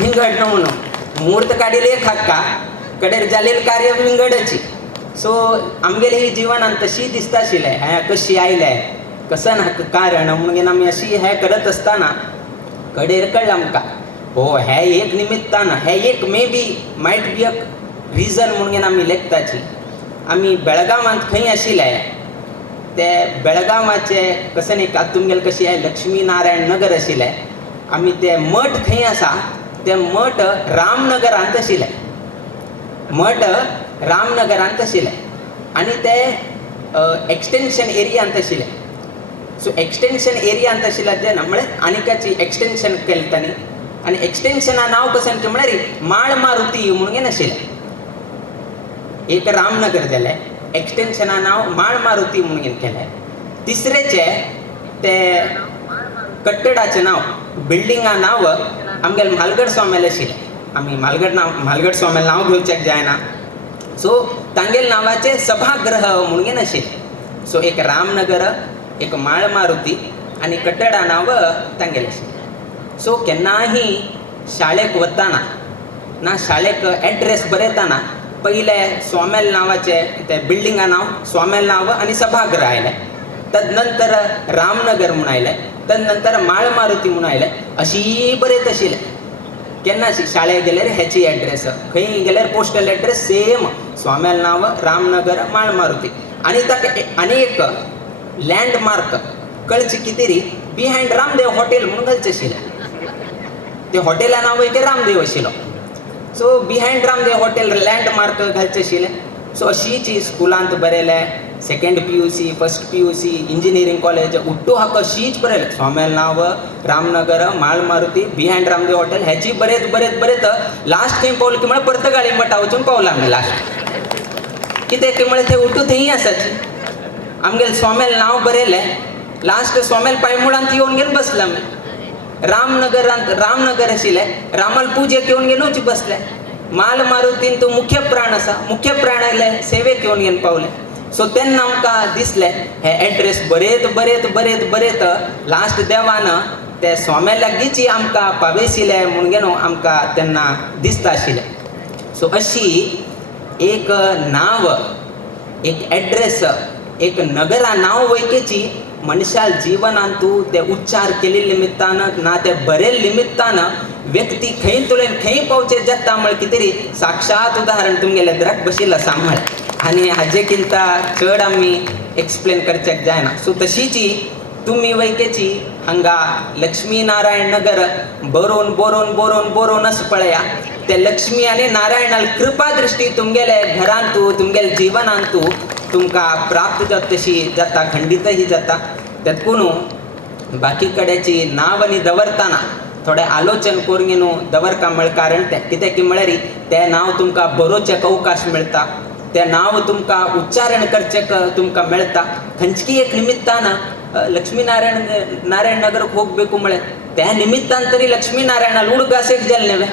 विंगड न म्हणून मुहूर्त काढील एक हक्का कडेर जालेल कार्य विंगडची. सो आमगेली ही जिवनान तशी दिसता आशिल्लें हे कशी आयलें कसं ना कारण म्हणून आमी अशी हे करत असताना कडेर कळ्ळें आमकां हो हे एक निमित्तान हे एक may be might be a reason म्हणून आमी लेखताची. आमी बेळगांवांत खंय आशिल्ले ते बेळगांवाचे कसं न्ही तुमगेले कशी आहे लक्ष्मी नारायण नगर आशिल्ले. आमी ते मठ खंय आसा ते मठ रामनगरांत आशिल्ले. मठ रामनगरांत आशिल्ले आनी ते एक्सटेंशन एरियांत आशिल्ले. सो एक्सटेंशन एरियांत आशिल्ले ते ना म्हळ्यार आनिकाची एक्सटेंशन केलें तांणी आनी एक्सटेंशना नांव कशें की म्हळ्यार माळ मारुती म्हणून आशिल्लें. एक रामनगर जालें एक्सटेंशना नांव माळ मारुती म्हणून केलें. तिसरेचे ते कट्टडाचें नांव बिल्डिंगा नांव आमगेले म्हालगड सॉमेल आशिल्लें. आमी म्हालगड सॉमेल नांव घेवचें जायना. सो तांगेले नांवाचें सभागृह म्हणून आशिल्लें. सो एक रामनगर एक माळ मारुती आनी कट्टडा नांव तांगेलें आशिल्लें. सो केन्नाही शाळेक वताना ना शाळेक एड्रेस बरयताना पयलें सॉमेल नांवाचें ते बिल्डिंगा नांव सॉमेल नांव आनी सभागृह आयलें. तदनंतर रामनगर म्हूण आयलें. तदनंतर माळ मारुती म्हूण आयलें. अशी बरयत आशिल्लें. केन्ना शाळेक गेल्यार हेची एड्रेस खंय गेल्यार पोस्टल एड्रेस सेम सॉमेल नांव रामनगर माळ मारुती आनी ताका आनी एक लँडमार्क कळची कितें री बिहायंड रामदेव हॉटेल म्हणून घालचें आशिल्लें. ते हॉटेला नांव एक रामदेव आशिल्लो. So behind Ramdev hotel landmark घालचें आशिल्लें. सो अशीच स्कुलांत बरयलें. Second PUC first PUC engineering college उट्टू हाका अशीच बरयलें सॉमेल नांव रामनगर माळ मारुती बिहायंड रामदेव हॉटेल हेची बरयत बरयत बरयत लास्ट खंय पावलें की म्हळ्यार पर्तगाळी मठा वचून पावला आमी लास्ट. कितें की म्हळ्यार थंय उट्टू थंय आसाची आमगेलें सॉमेल नांव बरयलें. लास्ट सॉमेल पांयमुळांत येवन घेवन बसले आमी. रामनगर आशिल्लें रामाल पुजेक येवन घेवन वचून बसले. माल मारुतीन तो मुख्य प्राण आसा मुख्य प्राण आयले सेवेक येवन घेवन पावले. सो तेन्ना आमकां दिसलें हे एड्रेस बरयत बरयत बरयत बरयत लास्ट देवान ते सॉमेल लागींची आमकां पावयसिलें म्हणून घेवन आमकां तेन्ना दिसता आशिल्लें. सो अशी एक नांव एक एड्रेस एक नगरा नांव वयकेची मनशा जिवनांतू ते उच्चार केले निमित्तान ना ते बरेल निमित्तान व्यक्ती खंय तुलेन खंय पावचे जाता म्हळ्यार कितें तरी साक्षात उदाहरण तुमगेले द्राक बशिल्लो आसा म्हळ्यार आनी हाजे किंता चड आमी एक्सप्लेन करचेक जायना. सो तशीची तुमी वयकेची हांगा लक्ष्मी नारायण नगर बरोवन बरोवन बरोवन बरोवन असो पळया ते लक्ष्मी आनी नारायणाल कृपा दृश्टी तुमगेले घरांतू तुमगेले जिवनांतू तुमकां प्राप्त तशी जाता खंडितही जाता. तेतकून बाकी कडेची नांव आनी दवरतना थोडें आलोचन करून न्हू दवरका म्हळ्यार कारण तें कितें की म्हळ्यार तें नांव तुमकां बरोवचेक अवकाश मेळटा. तें नांव तुमकां उच्चारण करचेक तुमकां मेळटा. खंयची एक निमित्तान लक्ष्मी नारायण नगर ಹೋಗಬೇಕು म्हळ्यार त्या निमित्तान तरी लक्ष्मी नारायणाल उडगास एक जाल्ले वे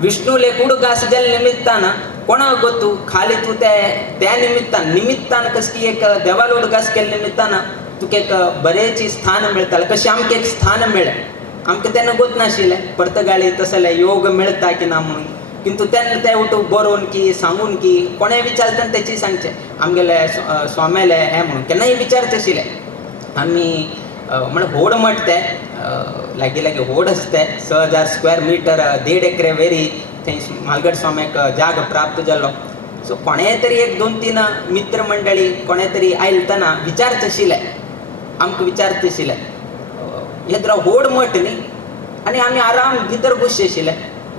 विष्णुलेक उडगास जाल्ले निमित्तान कोणाक गोतू खाली तूं त्या निमित्तान कसली एक देवाल उडगास केल्ले निमित्तान तुका एक बरेची स्थान मेळटालें. कशें आमकां एक स्थान मेळ्ळें. आमकां तेन्ना गोत नाशिल्लें पर्तगाळी तसले योग मेळटा की ना म्हणून. किंतु तेन्ना ते उठून बरोवन की सांगून की कोणें विचारलें तेन्ना तेची सांगचें आमगेले स्वामेले हें म्हणून केन्नाय विचारचें आशिल्लें. आमी म्हळ्यार व्हड मठ ते लागीं लागीं व्हड आसा ते 6000 स्क्वेअर मिटर 1.5 एकरे वेरी थंय म्हालगड स्वाम्याक जाग प्राप्त जाल्लो. सो कोणेंय तरी एक 2-3 मित्र मंडळी कोणें तरी आयले तेन्ना विचारचें आशिल्लें आमकां विचारचें आशिल्लें हे जरा व्हड मठ न्ही आनी आमी आराम भितर बसचे आशिल्ले.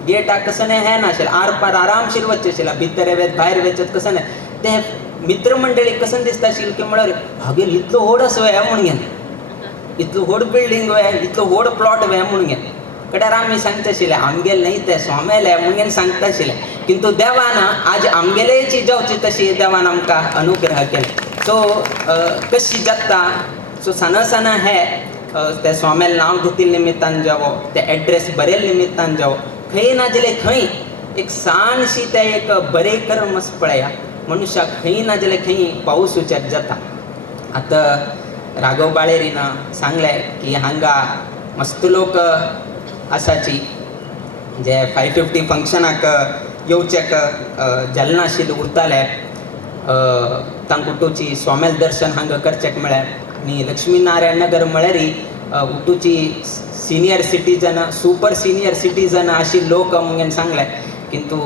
गेटाक कसं न्ही हें नाशिल्लें आर पार आरामशीर वचचें आशिल्लें भितर येवेत भायर वचत कसं न्ही. ते मित्र मंडळी कसं दिसता आशिल्लें की म्हळ्यार हागेर इतलो व्हड असो हे म्हणून घेन इतलो व्हड बिल्डींग वे इतलो व्हड प्लॉट वे म्हणून घेन कड्यार आमी सांगता आशिल्लें आमगेलें न्ही तें सोमेलें म्हणून घेवन सांगता आशिल्लें. किंतु देवान आज आमगेलेची जावची तशी देवान आमकां अनुग्रह केलो. सो कशी जाता सो सना हे ते सोमेल नांव घेतिल्ले निमित्तान जावो ते एड्रेस बरयले निमित्तान जावो खंय ना जाल्यार खंय एक सानशी ते एक बरें कर्म पळया मनुष्याक खंय ना जाल्यार खंय पावस वचप जाता. आतां राघव बाळेरीन सांगलें की हांगा मस्त लोक आसाची जे 550 फंक्शनाक येवचेक जालना आशिल्ले उरताले तांकुटूची स्वामेल दर्शन हांगा करचेक म्हळ्यार आनी लक्ष्मीनारायण नगर म्हळ्यार उटूची senior citizen super senior citizen अशी लोक मुगेन सांगले किंतु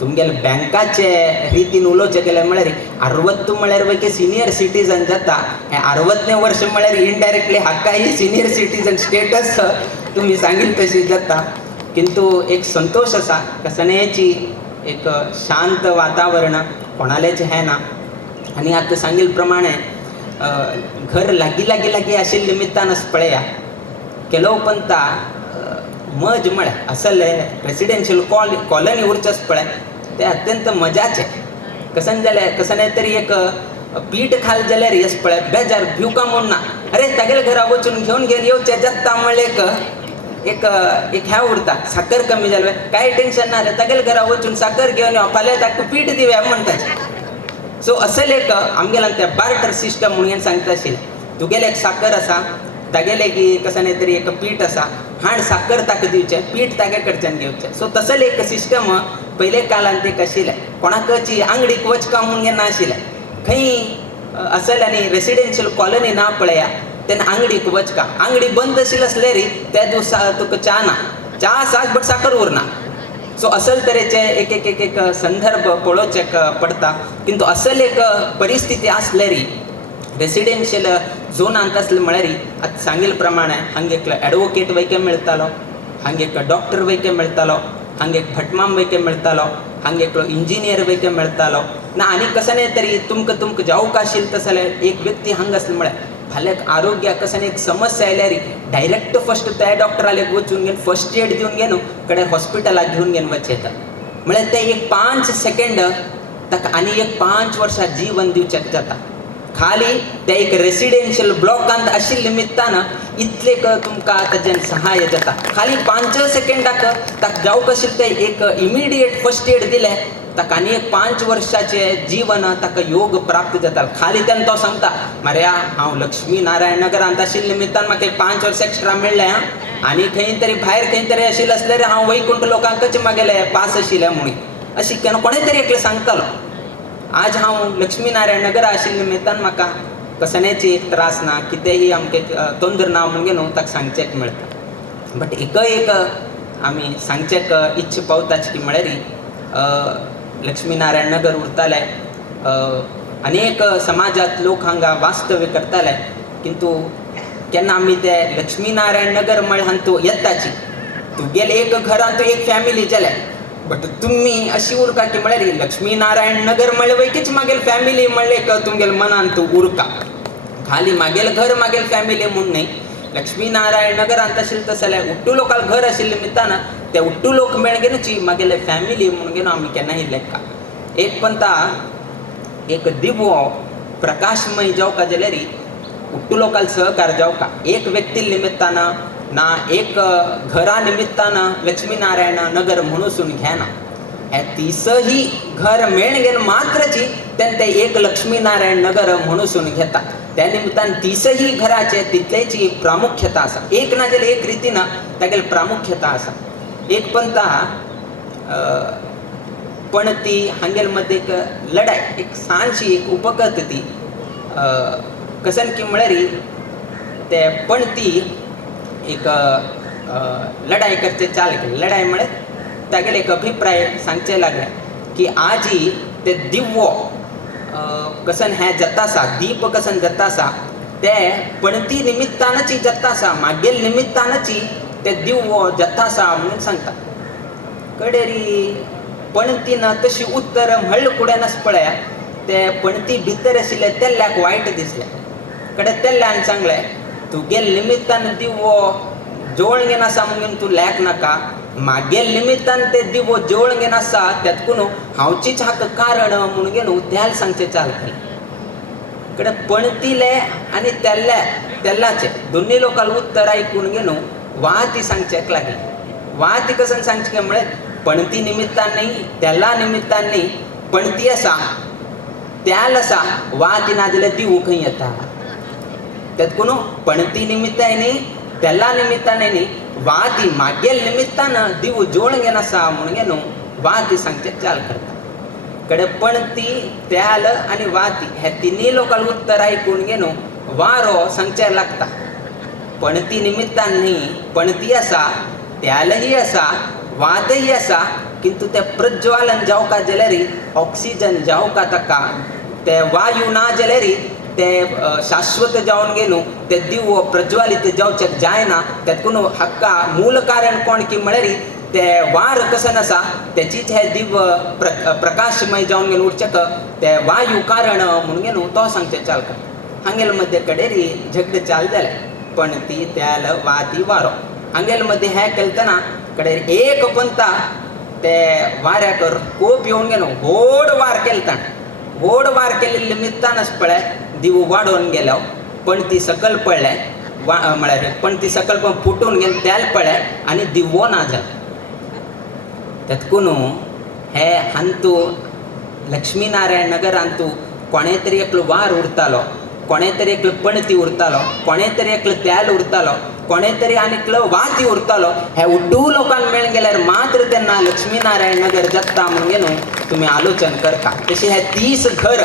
तुमगेले बँकाचे रितीन उलोवचें गेल्यार म्हळ्यार 60 म्हळ्यार वयके सिनियर सिटीजन जाता हे 60वें वर्ष म्हळ्यार इनडायरेक्टली हाकाय सिनियर सिटीजन स्टेटस तुम्ही सांगिल तशी जाता किंतु एक संतोष आसा कसण्याची एक शांत वातावरण कोणालेच हें ना आनी आतां सांगिल प्रमाणे घर लागीं लागीं लागीं आशिल्ले निमित्तानच पळया केलो पंता मज म्हळ्यार असल रेसिडेन्शियल कॉलनी उरचेच पळय ते अत्यंत मजाचे कसन जाल्यार कसने तरी एक पीठ खाल जाल्यार येस पळय बेजार भिवका म्हूण ना अरे तागेले घरा वचून घेवन येवचें जाता म्हणल्यार एक ह्या उरता साखर कमी जाले काय टेन्शन ना रे तागेले घरा वचून साखर घेवन यो फाल्यां ताका पीठ दिवया म्हणटाचे सो असल एक आमगेल्यान ते बार्टर सिस्टम म्हणून सांगता आशिल्लें तुगेले एक साखर आसा तागेले की कसने तरी एक पीठ आसा हाण साखर ताका दिवचें पीठ तागे कडच्यान घेवचें सो तसले एक सिस्टम पयले काळान ते आशिल्लें कोणाकची आंगडीक वचका म्हणून नाशिल्लें खंय असल आनी रेसिडेन्शियल कॉलनी ना पळया तेन्ना आंगडीक वचका आंगडी बंद आशिल्ली आसल्यार त्या दिवसा तुका च्या ना च्या आसा बट साखर उरना सो असल तरेचे एक एक एक एक संदर्भ पळोवचे पडटा किंतु असल एक परिस्थिती आसल्यार रेसिडेन्शियल झोनांत आसले म्हळ्यार आतां सांगिल्ले प्रमाणे हांगा एक एडवोकेट वैके मेळटालो हांगा एक डॉक्टर वैके मेळटालो हांगा एक भटमाम वैके मेळटालो हांगा एकलो इंजिनियर वैके मेळटालो ना आनी कसने तरी तुमकां जावंक आशिल्लें तसलें एक व्यक्ती हांगा आसलो म्हळ्यार फाल्यां आरोग्याक कसने एक समस्या आयल्यार डायरेक्ट फस्ट त्या डॉक्टराले वचून घेवन फस्ट एड दिवन घेवन कडेन हॉस्पिटलाक घेवन घेवन वचयता म्हळ्यार ते एक 5 सेकंड ताका आनी एक 5 वर्सां जीवन दिवचें जाता खाली ते एक रेसिडेन्शियल ब्लॉकांत आशिल्ले निमित्तान इतले तुमकां ताजें सहाय्य जाता खाली 5 सेकंडाक ताका जावंक आशिल्लें ते एक इमिडिएट फस्ट एड दिलें ताका आनी एक 5 वर्साचें जीवन ताका योग प्राप्त जाता खाली तेन्ना तो सांगता मार्या हांव लक्ष्मी नारायण नगरांत आशिल्ले निमित्तान म्हाका एक 5 वर्सां एक्स्ट्रा मेळ्ळें आनी खंय तरी भायर खंय तरी आशिल्लें आसल्यार हांव वैकुंठ लोकांकच मागेलें पास आशिल्लें म्हणून अशी कोणें तरी एकलें सांगतालो आज हांव लक्ष्मी नारायण नगर आशिल्ले निमित्तान म्हाका कसण्याची एक त्रास ना कितेंय आमकां तोंदर ना म्हणून न्हू ताका सांगचेक मेळटा बट एक आमी सांगचेक इच्छा पावताच की म्हळ्यार लक्ष्मी नारायण नगर उरताले अनेक समाजात लोक हांगा वास्तव्य करताले किंतु केन्ना आमी ते लक्ष्मी नारायण नगर म्हळ्यार तूं येताची तुगेले एक घरान तूं एक फॅमिली जाल्या बट तुम्ही अशी उरका की म्हळ्यार लक्ष्मी नारायण नगर म्हणले वयकीच मागेल फॅमिली म्हणले तुमगेले मनान तूं उरका खाली मागेल घर मागेल फॅमिली म्हूण न्ही लक्ष्मी नारायण नगरांत आशिल्लें तशें जाल्यार उट्टू लोकाल घर आशिल्ले निमित्तान ते उट्टू लोक मेळगेनूच मागेले फॅमिली म्हणून घेवन आमी केन्नाय लेखा एक पंता एक दिवो प्रकाशमय जावका जाल्यार उट्टू लोकाल सहकार जावका एक व्यक्ती निमित्तान ना एक घरा निमित्तान लक्ष्मी नारायण नगर म्हणून घेना हे तिसही घर मेळगेन मात्रची ते एक लक्ष्मी नारायण नगर म्हणून घेता त्या निमित्तान तिसही घराचे तितलेची प्रामुख्यता आसा एक ना जाल्यार एक रितीन तागेली प्रामुख्यता आसा एक पंता पणती हांगेल मध्ये एक लढाई एक सांची एक उपकत ती कसन की म्हळ्यार ते पणती एक लढाई करचे चाल केली लढाई म्हळ्यार तागेले एक अभिप्राय सांगचे लागले की आजी ते दिवो कसन हें जाता आसा दीप कसन जाता आसा ते पणती निमित्तानची जाता आसा मागेल निमित्तानची ते दिवो जाता आसा म्हणून सांगता कडेरी पणतीन तशी उत्तर म्हणले कुडेनच पळया ते पणती भितर आशिल्ले तेल्ल्याक वायट दिसलें कडेन तेल्ल्यान सांगलें तुगेल निमित्तान दिवो जवळगेन आसा म्हणून तूं लॅक नाका मागेल निमित्तान ते दिवो जवळगेन आसा त्यातकून हांवचीच हाका कारण म्हणून घेवन त्याल सांगचे चाल कडेन पणतीले आनी तेल्लाचे दोन्ही लोकाल उत्तर आयकून घेवन वाती सांगचेक लागली वाती कसन सांगचे म्हळ्यार पणती निमित्तान न्ही तेल्ला निमित्तान न्ही पणती आसा त्याल आसा वाती ना जाल्यार दिवो खंय येता त्यातकून पणती निमित्तान न्ही तेल्ला निमित्तान न्ही वाती मागेल निमित्तानं दिव जोडंगेन असा म्हणून वाती सांगचे चाल करता कडे पणती त्याल आणि वाती ह्या तिन्ही लोकांना उत्तर ऐकून गेनो वारो सांगच्या लागता पणती निमित्तांनी पणती असा त्यालही असा वादही असा किंतु ते प्रज्वालन जाऊ का जलेरी ऑक्सिजन जाऊ का तका ते वायू ना जलेरी ते शाश्वत जाऊन गेलो ते दिव प्रज्वालित जाऊचक जायना त्यात कुण हक्का मूल कारण कोण की मळरी ते वार कसं नसा त्याचीच हे दिव प्रकाशमय जाऊन गेलो उठचक ते वायू कारण म्हणून गेलो तो सांगचे चाल का हांगेल मध्ये कडेरी झगड चाल जाले पण ती त्याल वाती वारो हांगेल मध्ये हे केलतना कडे एक पंता ते वाऱ्याकर कोप येऊन गेलो व्हड वार केलता व्हड वार केलेल्या निमित्तानच पळय दिव वाढून गेलो पण ती सकल पळले म्हळ्यार पण ती सकल पण फुटून गेली त्याल पळय आणि दिवो ना जाल त्यातकून हे हंतू लक्ष्मीनारायण नगर अंतू कोणे तरी एकलो वार उरतालो कोणे तरी एकलो पणती उरतालो कोणे तरी एकलो त्याल उरतालो कोणे तरी आनीकलो वाती उरतालो हे उड्डू लोकांना मेळून गेल्यार मात्र त्यांना लक्ष्मीनारायण नगर जगता म्हणून गेलो तुम्ही आलोचन करता तशी हे 30 घर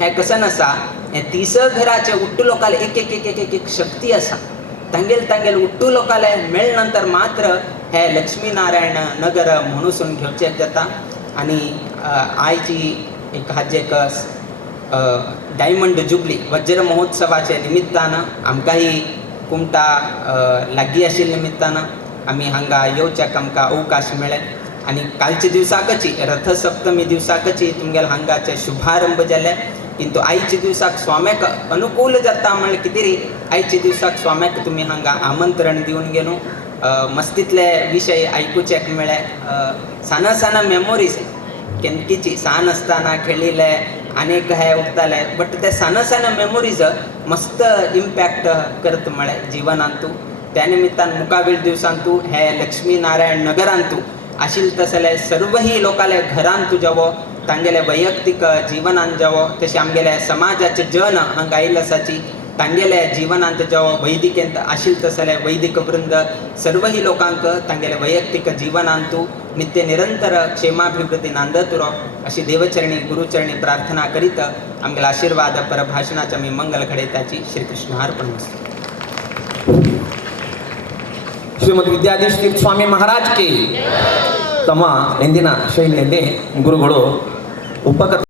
हे कसं नसा हे 30 घराचे उट्टू लोकाला एक एक एक एक एक शक्ती असा तांगेल उट्टू लोकाला मेळनंतर मात्र हे लक्ष्मीनारायण नगर म्हणून घेवचे जाता आणि आयची एक हाजेक डायमंड जुबली वज्र महोत्सवाचे निमित्तानं आमकांही कुमटा लागीं आशिल्ल्या निमित्तानं आमी हांगा येवच्याक आमकां अवकाश मेळ्ळे आणि कालच्या दिवसाकची रथसप्तमी दिवसाकची तुमगेले हांगाचे शुभारंभ जाले किंतु आयच्या दिवसाक स्वाम्याक अनुकूल जाता म्हणल्यार कितें रे आयच्या दिवसाक स्वाम्याक तुमी हांगा आमंत्रण दिवन गेलो मस्तीतले विशय आयकुचेक मेळ्ळे साना मेमोरीज केनकीची सान आसतना खेळिल्ले अनेक हे उरताले बट ते साना मेमोरीज मस्त इम्पॅक्ट करता म्हळ्यार जिवनांतू त्या निमित्तान मुखावेळ दिवसांतू हे लक्ष्मीनारायण नगरांतू आशिल्ले तसले सर्वही लोकांले घरांतू जावो तांगेले वैयक्तीक जिवनांत जावो तशें आमगेले समाजाचे जन हांगा आयिल्ले आसाची तांगेले जिवनांत जावो वैदिकेंत आशिल्ले तसले वैदिक वृंद सर्वही लोकांक तांगेले वैयक्तीक जिवनांतू नित्य निरंतर क्षेमाभिवृद्धी नांदत उरो अशी देवचरणी गुरुचरणी प्रार्थना करीत आमगेले आशीर्वाद परभाषणाच्या मी मंगल घडयताची श्रीकृष्ण अर्पण वस्तु ಶ್ರೀಮದ್ ವಿದ್ಯಾಧೀಶ ತೀರ್ಥ ಸ್ವಾಮಿ ಮಹಾರಾಜ್ ಕಿ ತಮ್ಮ ಎಂದಿನ ಶೈಲಿಯಲ್ಲಿ ಗುರುಗಳು ಉಪಕಥೆ